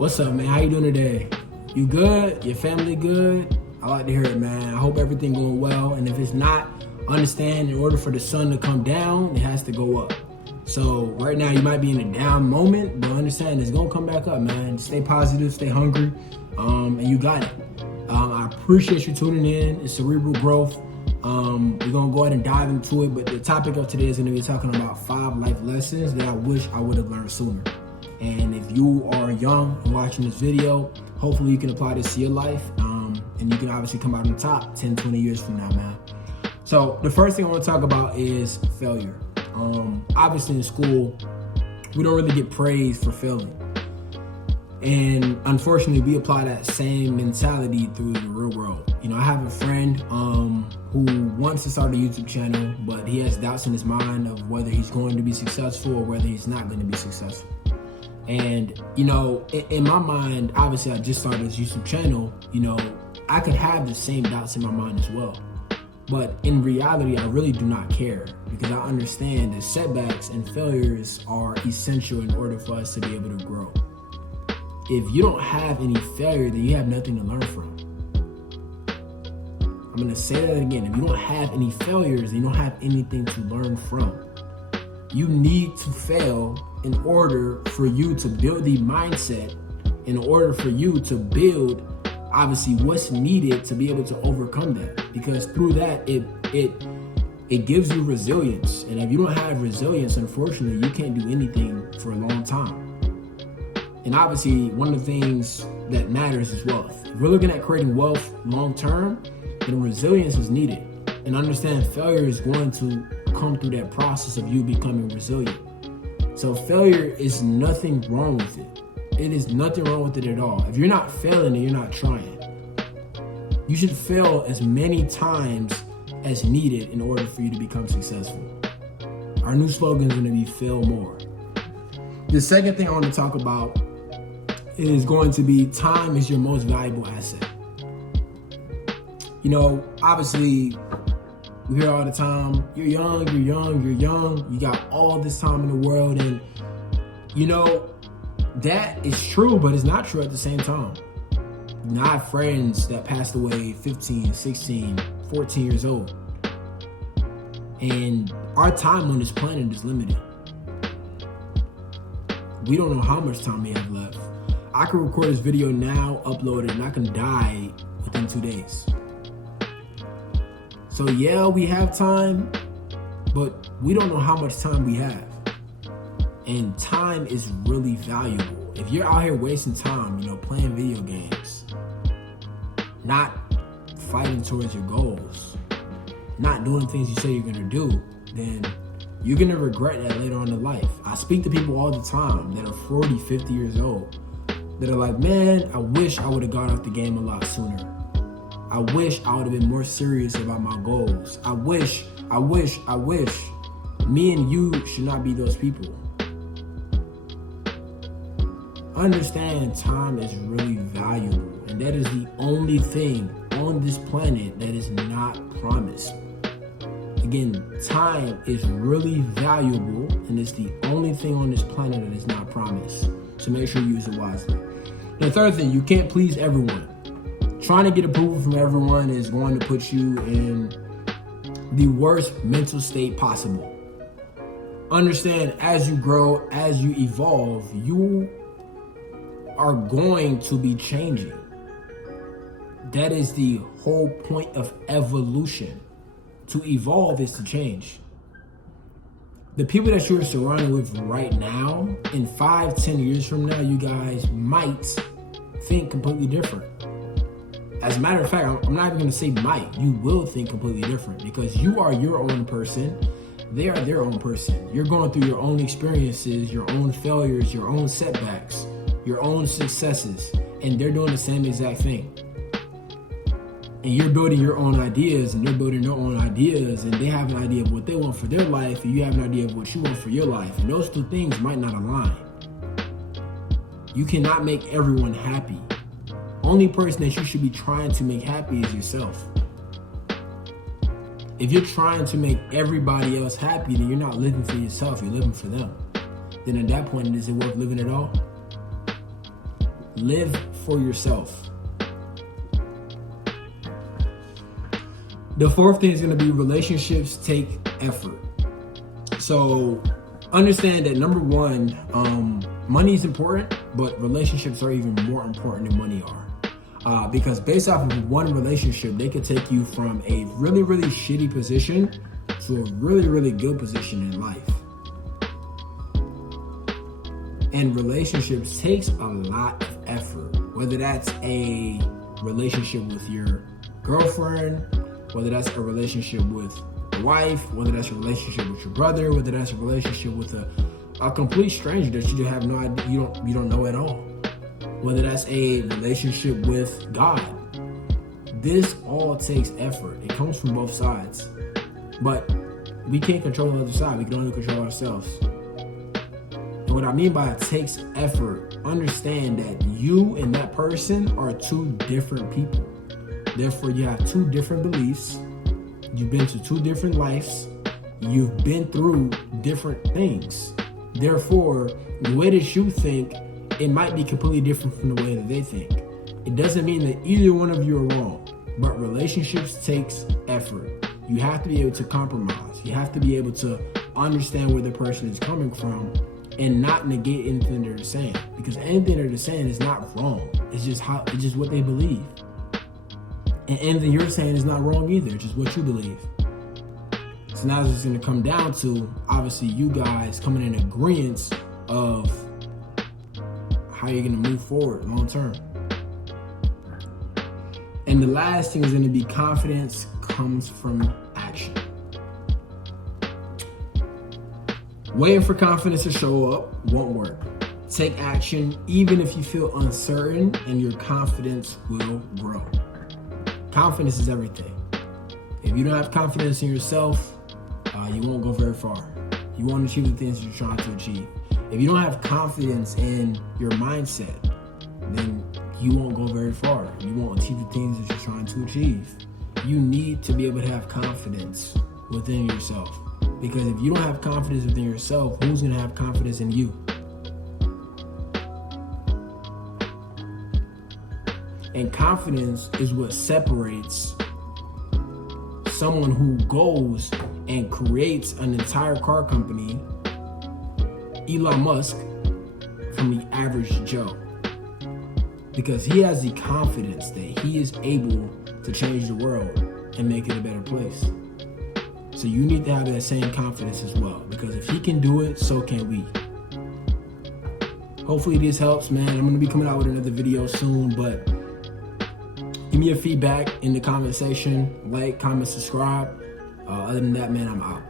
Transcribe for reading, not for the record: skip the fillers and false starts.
What's up, man? How you doing today? You good? Your family good? I like to hear it, man. I hope everything going well. And if it's not, understand in order for the sun to come down, it has to go up. So right now you might be in a down moment, but understand it's gonna come back up, man. Stay positive, stay hungry, and you got it. I appreciate you tuning in. It's Cerebral Growth. We're gonna go ahead and dive into it, but the topic of today is gonna be talking about 5 life lessons that I wish I would have learned sooner. And if you are young and watching this video, hopefully you can apply this to your life, and you can obviously come out on top 10, 20 years from now, man. So the first thing I want to talk about is failure. Obviously in school, we don't really get praised for failing. And unfortunately, we apply that same mentality through the real world. You know, I have a friend who wants to start a YouTube channel, but he has doubts in his mind of whether he's going to be successful or whether he's not going to be successful. And, you know, in my mind, obviously I just started this YouTube channel, you know, I could have the same doubts in my mind as well. But in reality, I really do not care because I understand that setbacks and failures are essential in order for us to be able to grow. If you don't have any failure, then you have nothing to learn from. I'm gonna say that again. If you don't have any failures, then you don't have anything to learn from. You need to fail in order for you to build the mindset, in order for you to build, obviously, what's needed to be able to overcome that. Because through that, it gives you resilience. And if you don't have resilience, unfortunately, you can't do anything for a long time. And obviously, one of the things that matters is wealth. If we're looking at creating wealth long term, then resilience is needed. And understand failure is going to come through that process of you becoming resilient. So failure is nothing wrong with it. It is nothing wrong with it at all. If you're not failing, then you're not trying. You should fail as many times as needed in order for you to become successful. Our new slogan is going to be fail more. The second thing I want to talk about is going to be time is your most valuable asset. You know, obviously, we hear all the time, you're young, you got all this time in the world. And, you know, that is true, but it's not true at the same time. You know, I have friends that passed away 15, 16, 14 years old. And our time on this planet is limited. We don't know how much time we have left. I can record this video now, upload it, and I can die within 2 days. So yeah, we have time, but we don't know how much time we have. And time is really valuable. If you're out here wasting time, you know, playing video games, not fighting towards your goals, not doing things you say you're gonna do, then you're gonna regret that later on in life. I speak to people all the time that are 40, 50 years old that are like, man, I wish I would have got off the game a lot sooner. I wish I would have been more serious about my goals. I wish. Me and you should not be those people. Understand time is really valuable, and that is the only thing on this planet that is not promised. Again, time is really valuable, and it's the only thing on this planet that is not promised. So make sure you use it wisely. The third thing, you can't please everyone. Trying to get approval from everyone is going to put you in the worst mental state possible. Understand, as you grow, as you evolve, you are going to be changing. That is the whole point of evolution. To evolve is to change. The people that you're surrounded with right now, in 5, 10 years from now, you guys might think completely different. As a matter of fact, I'm not even going to say might. You will think completely different because you are your own person. They are their own person. You're going through your own experiences, your own failures, your own setbacks, your own successes, and they're doing the same exact thing. And you're building your own ideas, and they're building their own ideas, and they have an idea of what they want for their life, and you have an idea of what you want for your life. And those two things might not align. You cannot make everyone happy. Only person that you should be trying to make happy is yourself. If you're trying to make everybody else happy, then you're not living for yourself, you're living for them. Then at that point, is it worth living at all? Live for yourself. The fourth thing is going to be relationships take effort. So understand that number one, money is important, but relationships are even more important than money are. Because based off of one relationship, they could take you from a really, really shitty position to a really, really good position in life. And relationships takes a lot of effort, whether that's a relationship with your girlfriend, whether that's a relationship with a wife, whether that's a relationship with your brother, whether that's a relationship with a complete stranger that you have no idea, you don't know at all, whether that's a relationship with God. This all takes effort. It comes from both sides, but we can't control the other side. We can only control ourselves. And what I mean by it takes effort, understand that you and that person are two different people. Therefore, you have two different beliefs. You've been to two different lives. You've been through different things. Therefore, the way that you think, it might be completely different from the way that they think. It doesn't mean that either one of you are wrong, but relationships takes effort. You have to be able to compromise. You have to be able to understand where the person is coming from and not negate anything they're saying, because anything they're saying is not wrong. It's just what they believe. And anything you're saying is not wrong either, it's just what you believe. So now it's just going to come down to, obviously, you guys coming in agreement of how you're going to move forward long term. And the last thing is going to be confidence comes from action. Waiting for confidence to show up won't work. Take action even if you feel uncertain, and your confidence will grow. Confidence is everything. If you don't have confidence in yourself, you won't go very far. You won't achieve the things you're trying to achieve. If you don't have confidence in your mindset, then you won't go very far. You won't achieve the things that you're trying to achieve. You need to be able to have confidence within yourself. Because if you don't have confidence within yourself, who's going to have confidence in you? And confidence is what separates someone who goes and creates an entire car company, Elon Musk, from the average Joe. Because he has the confidence that he is able to change the world and make it a better place. So you need to have that same confidence as well, because if he can do it, so can we. Hopefully this helps, man. I'm going to be coming out with another video soon, but give me your feedback in the comment section. Like, comment, subscribe. Other than that, man, I'm out.